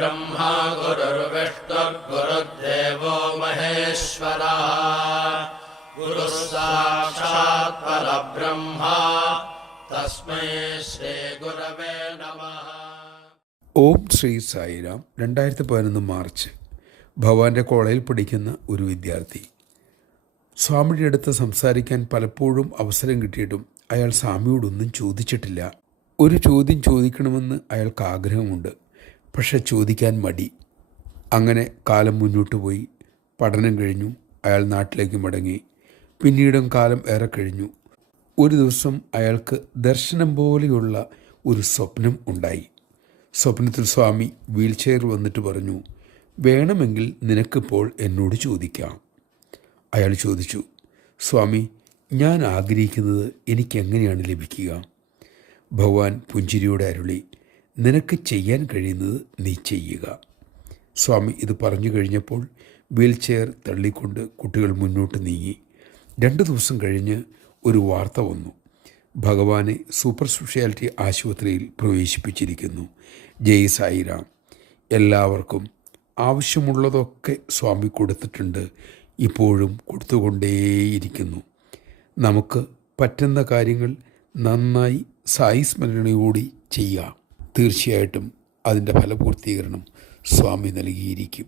गुरुर्ब्रह्मा गुरुर्विष्णुर्गुरुर्देवो महेश्वरः गुरुः साक्षात् परब्रह्म तस्मै ശ്രീഗുരവേ നമഃ. ഓം ശ്രീ സായിരാം. 2011 മാർച്ച്. ഭവാന്റെ കോളേജിൽ പഠിക്കുന്ന ഒരു വിദ്യാർത്ഥി. സ്വാമിയുടെ അടുത്ത് സംസാരിക്കാൻ പലപ്പോഴും അവസരം കിട്ടിയിട്ടും അയാൾ സ്വാമിയോടൊന്നും ചോദിച്ചിട്ടില്ല. ഒരു ചോദ്യം ചോദിക്കണമെന്ന് അയാൾക്ക് ആഗ്രഹമുണ്ട്, പക്ഷെ ചോദിക്കാൻ മടി. അങ്ങനെ കാലം മുന്നോട്ട് പോയി. പഠനം കഴിഞ്ഞു. അയാൾ നാട്ടിലേക്ക് മടങ്ങി. പിന്നീടും കാലം ഏറെ കഴിഞ്ഞു. ഒരു ദിവസം അയാൾക്ക് ദർശനം പോലെയുള്ള ഒരു സ്വപ്നം ഉണ്ടായി. സ്വപ്നത്തിൽ സ്വാമി വീൽ ചെയർ വന്നിട്ട് പറഞ്ഞു, വേണമെങ്കിൽ നിനക്കിപ്പോൾ എന്നോട് ചോദിക്കാം. അയാൾ ചോദിച്ചു, സ്വാമി, ഞാൻ ആഗ്രഹിക്കുന്നത് എനിക്കെങ്ങനെയാണ് ലഭിക്കുക? ഭഗവാൻ പുഞ്ചിരിയോടെ അരുളി, നിനക്ക് ചെയ്യാൻ കഴിയുന്നത് നീ ചെയ്യുക. സ്വാമി ഇത് പറഞ്ഞു കഴിഞ്ഞപ്പോൾ വീൽ ചെയർ തള്ളിക്കൊണ്ട് കുട്ടികൾ മുന്നോട്ട് നീങ്ങി. 2 ദിവസം കഴിഞ്ഞ് ഒരു വാർത്ത വന്നു. ഭഗവാനെ സൂപ്പർ സ്പെഷ്യാലിറ്റി ആശുപത്രിയിൽ പ്രവേശിപ്പിച്ചിരിക്കുന്നു. ജയ് സായിരാം. എല്ലാവർക്കും ആവശ്യമുള്ളതൊക്കെ സ്വാമി കൊടുത്തിട്ടുണ്ട്, ഇപ്പോഴും കൊടുത്തുകൊണ്ടേയിരിക്കുന്നു. നമുക്ക് പറ്റുന്ന കാര്യങ്ങൾ നന്നായി സായി സ്മരണയോടെ ചെയ്യാം. തീർച്ചയായിട്ടും അതിൻ്റെ ഫലപൂർത്തീകരണം സ്വാമി നൽകിയിരിക്കും.